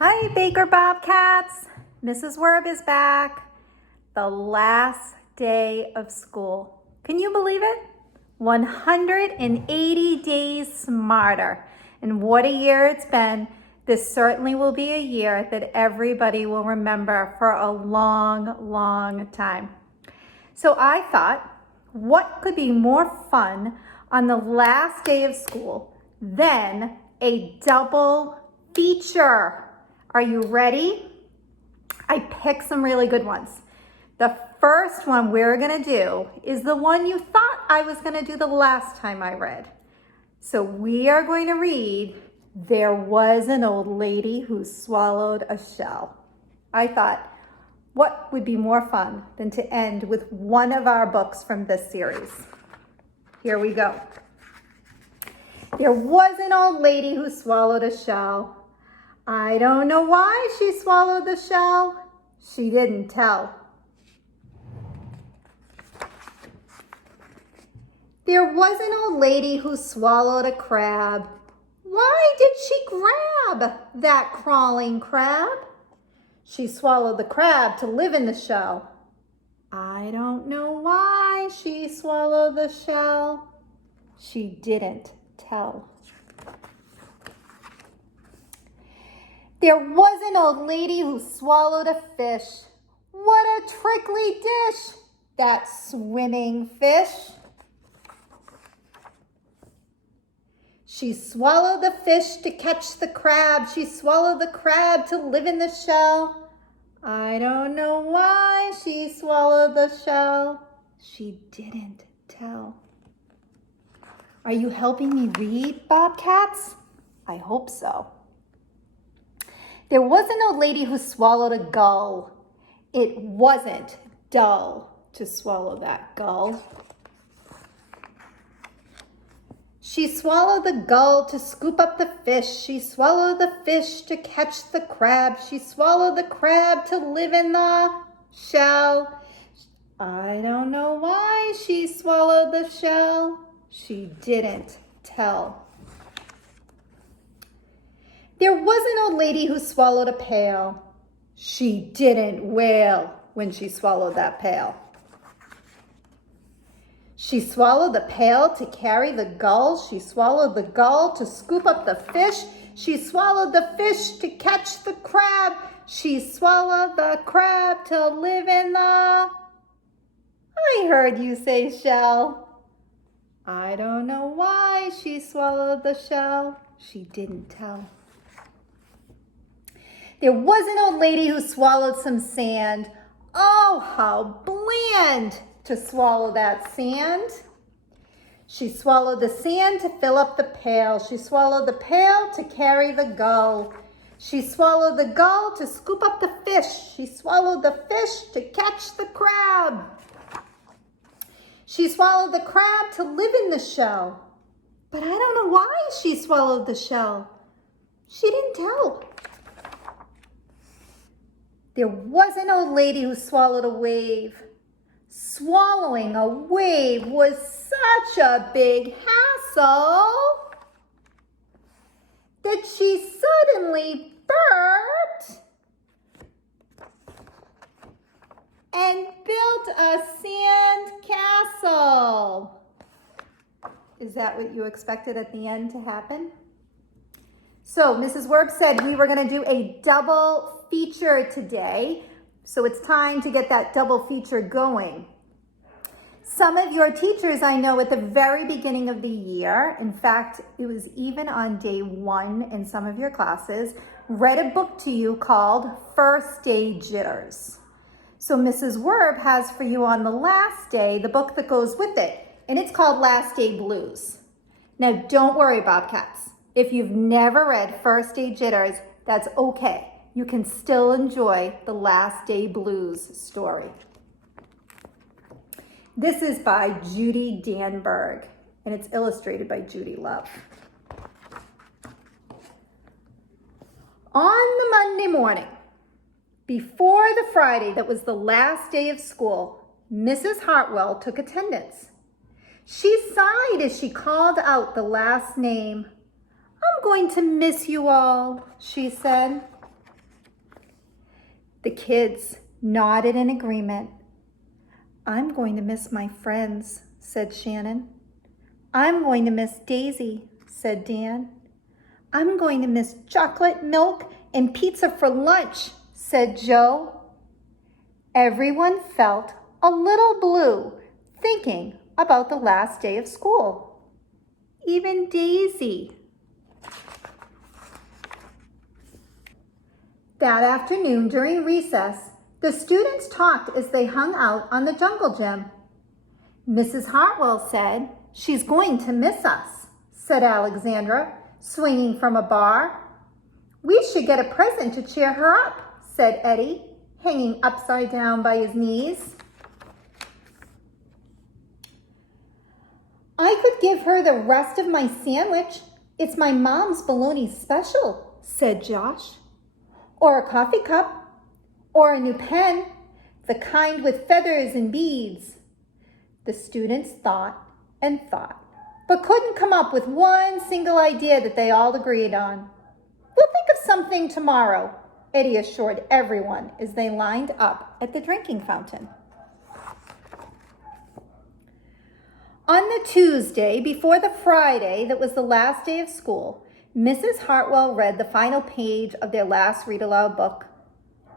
Hi, Baker Bobcats. Mrs. Werb is back. The last day of school. Can you believe it? 180 days smarter. And what a year it's been. This certainly will be a year that everybody will remember for a long, long time. So I thought, what could be more fun on the last day of school than a double feature? Are you ready? I picked some really good ones. The first one we're gonna do is the one you thought I was gonna do the last time I read. So we are going to read, There Was an Old Lady Who Swallowed a Shell. I thought, what would be more fun than to end with one of our books from this series? Here we go. There was an old lady who swallowed a shell. I don't know why she swallowed the shell. She didn't tell. There was an old lady who swallowed a crab. Why did she grab that crawling crab? She swallowed the crab to live in the shell. I don't know why she swallowed the shell. She didn't tell. There was an old lady who swallowed a fish. What a trickly dish, that swimming fish. She swallowed the fish to catch the crab. She swallowed the crab to live in the shell. I don't know why she swallowed the shell. She didn't tell. Are you helping me read, Bobcats? I hope so. There was an old lady who swallowed a gull. It wasn't dull to swallow that gull. She swallowed the gull to scoop up the fish. She swallowed the fish to catch the crab. She swallowed the crab to live in the shell. I don't know why she swallowed the shell. She didn't tell. There was an old lady who swallowed a pail. She didn't wail when she swallowed that pail. She swallowed the pail to carry the gull. She swallowed the gull to scoop up the fish. She swallowed the fish to catch the crab. She swallowed the crab to live in the... I heard you say shell. I don't know why she swallowed the shell. She didn't tell. There was an old lady who swallowed some sand. Oh, how bland to swallow that sand. She swallowed the sand to fill up the pail. She swallowed the pail to carry the gull. She swallowed the gull to scoop up the fish. She swallowed the fish to catch the crab. She swallowed the crab to live in the shell. But I don't know why she swallowed the shell. She didn't tell. There was an old lady who swallowed a wave. Swallowing a wave was such a big hassle that she suddenly burped and built a sand castle. Is that what you expected at the end to happen? So Mrs. Werb said we were going to do a double feature today. So it's time to get that double feature going. Some of your teachers I know at the very beginning of the year, in fact, it was even on day 1 in some of your classes, read a book to you called First Day Jitters. So Mrs. Werb has for you on the last day the book that goes with it, and it's called Last Day Blues. Now don't worry, Bobcats. If you've never read First Day Jitters, that's okay. You can still enjoy the Last Day Blues story. This is by Judy Danberg, and it's illustrated by Judy Love. On the Monday morning, before the Friday that was the last day of school, Mrs. Hartwell took attendance. She sighed as she called out the last name. I'm going to miss you all, she said. The kids nodded in agreement. "I'm going to miss my friends," said Shannon. "I'm going to miss Daisy," said Dan. "I'm going to miss chocolate milk and pizza for lunch," said Joe. Everyone felt a little blue thinking about the last day of school. Even Daisy. That afternoon during recess, the students talked as they hung out on the jungle gym. "Mrs. Hartwell said she's going to miss us," said Alexandra, swinging from a bar. "We should get a present to cheer her up," said Eddie, hanging upside down by his knees. "I could give her the rest of my sandwich. It's my mom's bologna special," said Josh. "Or a coffee cup, or a new pen, the kind with feathers and beads." The students thought and thought, but couldn't come up with one single idea that they all agreed on. "We'll think of something tomorrow," Eddie assured everyone as they lined up at the drinking fountain. On the Tuesday before the Friday that was the last day of school, Mrs. Hartwell read the final page of their last read-aloud book.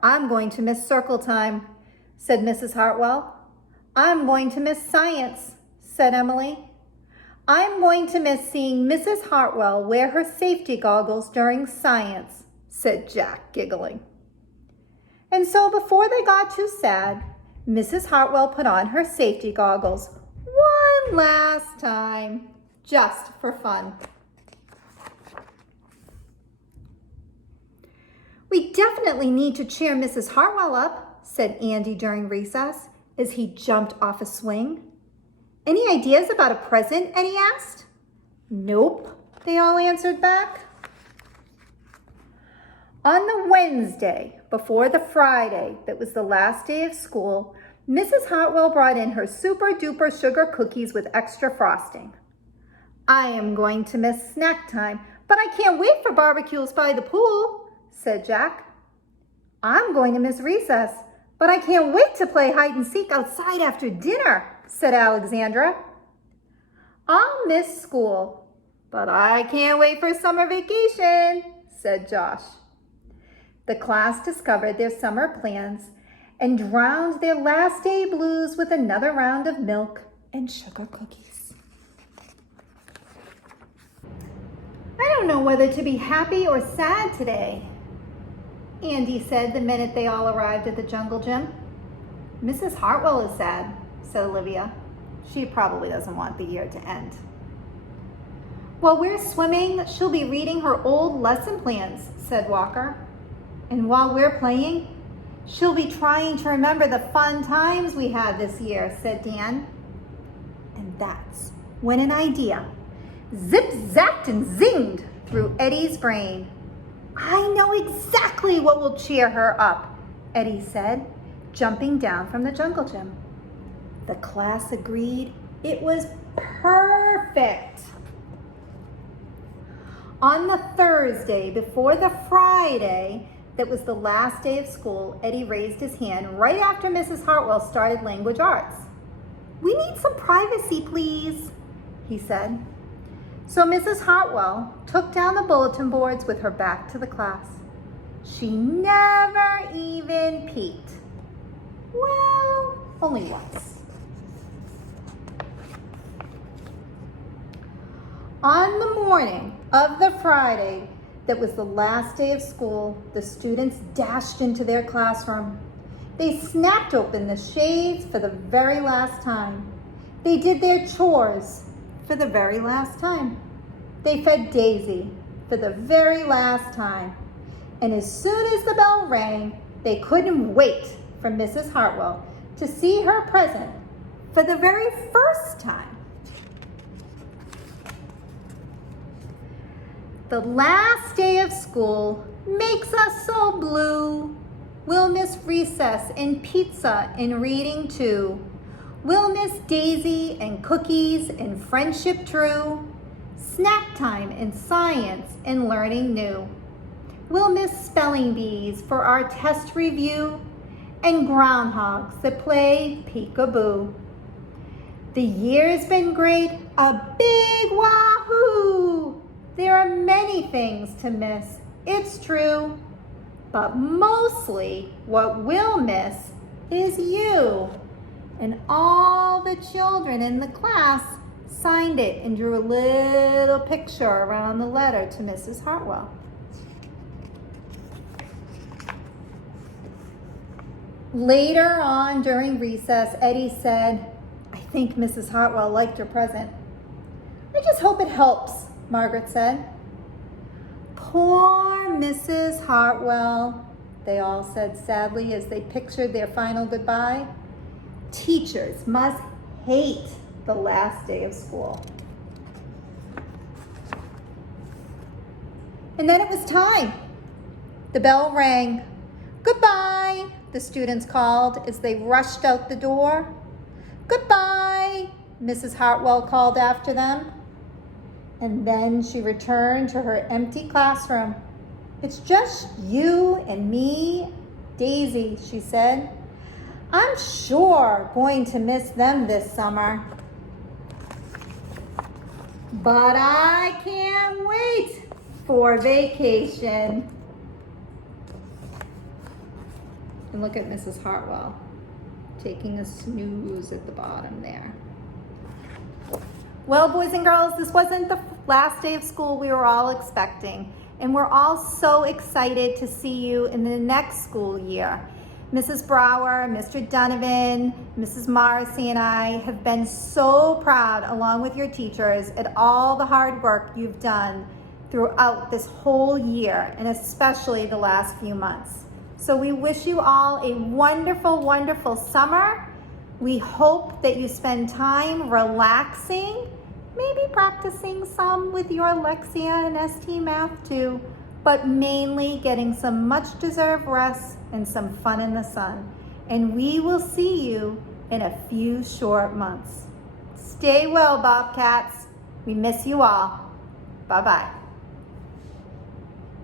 "I'm going to miss circle time," said Mrs. Hartwell. "I'm going to miss science," said Emily. "I'm going to miss seeing Mrs. Hartwell wear her safety goggles during science," said Jack, giggling. And so before they got too sad, Mrs. Hartwell put on her safety goggles one last time, just for fun. "We definitely need to cheer Mrs. Hartwell up," said Andy during recess as he jumped off a swing. "Any ideas about a present?" Eddie asked. "Nope," they all answered back. On the Wednesday before the Friday that was the last day of school, Mrs. Hartwell brought in her super duper sugar cookies with extra frosting. "I am going to miss snack time, but I can't wait for barbecues by the pool," said Jack. "I'm going to miss recess, but I can't wait to play hide and seek outside after dinner," said Alexandra. "I'll miss school, but I can't wait for summer vacation," said Josh. The class discovered their summer plans and drowned their last day blues with another round of milk and sugar cookies. "I don't know whether to be happy or sad today," Andy said the minute they all arrived at the jungle gym. "Mrs. Hartwell is sad," said Olivia. "She probably doesn't want the year to end." "While we're swimming, she'll be reading her old lesson plans," said Walker. "And while we're playing, she'll be trying to remember the fun times we had this year," said Dan. And that's when an idea zip-zapped and zinged through Eddie's brain. "I know exactly what will cheer her up," Eddie said, jumping down from the jungle gym. The class agreed it was perfect. On the Thursday before the Friday that was the last day of school, Eddie raised his hand right after Mrs. Hartwell started language arts. "We need some privacy, please," he said. So Mrs. Hartwell took down the bulletin boards with her back to the class. She never even peeked. Well, only once. On the morning of the Friday that was the last day of school, the students dashed into their classroom. They snapped open the shades for the very last time. They did their chores for the very last time. They fed Daisy for the very last time. And as soon as the bell rang, they couldn't wait for Mrs. Hartwell to see her present for the very first time. The last day of school makes us so blue. We'll miss recess and pizza and reading too. We'll miss Daisy and cookies and friendship true. Snack time and science and learning new. We'll miss spelling bees for our test review and groundhogs that play peekaboo. The year's been great, a big wahoo! There are many things to miss, it's true, but mostly what we'll miss is you. And all the children in the class signed it and drew a little picture around the letter to Mrs. Hartwell. Later on during recess, Eddie said, "I think Mrs. Hartwell liked her present." "I just hope it helps," Margaret said. "Poor Mrs. Hartwell," they all said sadly as they pictured their final goodbye. "Teachers must hate the last day of school." And then it was time. The bell rang. "Goodbye," the students called as they rushed out the door. "Goodbye," Mrs. Hartwell called after them. And then she returned to her empty classroom. "It's just you and me, Daisy," she said. "I'm sure going to miss them this summer. But I can't wait for vacation." And look at Mrs. Hartwell taking a snooze at the bottom there. Well, boys and girls, this wasn't the last day of school we were all expecting. And we're all so excited to see you in the next school year. Mrs. Brower, Mr. Donovan, Mrs. Morrissey, and I have been so proud, along with your teachers, at all the hard work you've done throughout this whole year, and especially the last few months. So we wish you all a wonderful, wonderful summer. We hope that you spend time relaxing, maybe practicing some with your Lexia and ST Math too, but mainly getting some much deserved rest and some fun in the sun. And we will see you in a few short months. Stay well, Bobcats. We miss you all. Bye-bye.